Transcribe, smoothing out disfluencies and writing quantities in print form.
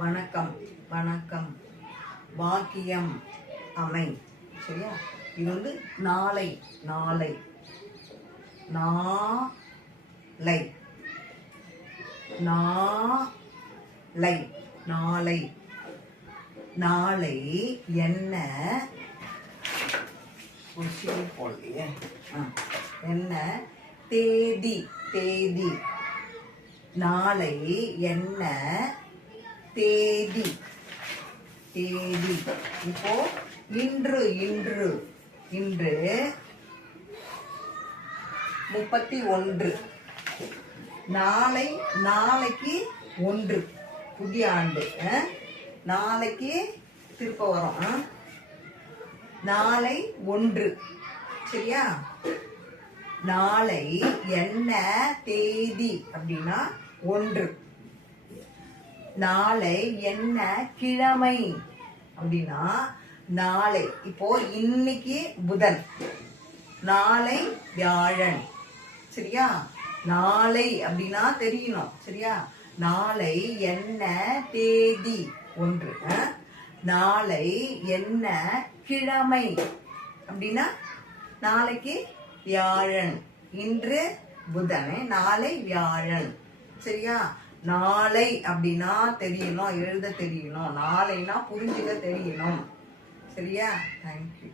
வணக்கம் வணக்கம் வாக்கியம் அமை. சரியா? இது வந்து நாளை நாளை நாளை நாளை நாளை நாளை என்ன போடலையே என்ன தேதி தேதி நாளை என்ன தேதி தேதி. இப்போ இன்று இன்று இன்று 31 நாளை நாளைக்கு 1 புதிய ஆண்டு. நாளைக்கு திருப்ப வரும். நாளை 1. சரியா? நாளை என்ன தேதி அப்படின்னா 1. நாளை என்ன கிழமை அப்படின்னா நாளை. இப்போ இன்னைக்கு புதன், நாளை வியாழன். சரியா? நாளை அப்படின்னா தெரியணும். சரியா? நாளை என்ன தேதி 1. நாளை என்ன கிழமை அப்படின்னா நாளைக்கு வியாழன், இன்று புதன், நாளை வியாழன். சரியா? நாளை அப்படின்னா தெரியணும், எழுத தெரியணும். நாளைனா புரிஞ்சுக்க தெரியணும். சரியா? தேங்க்யூ.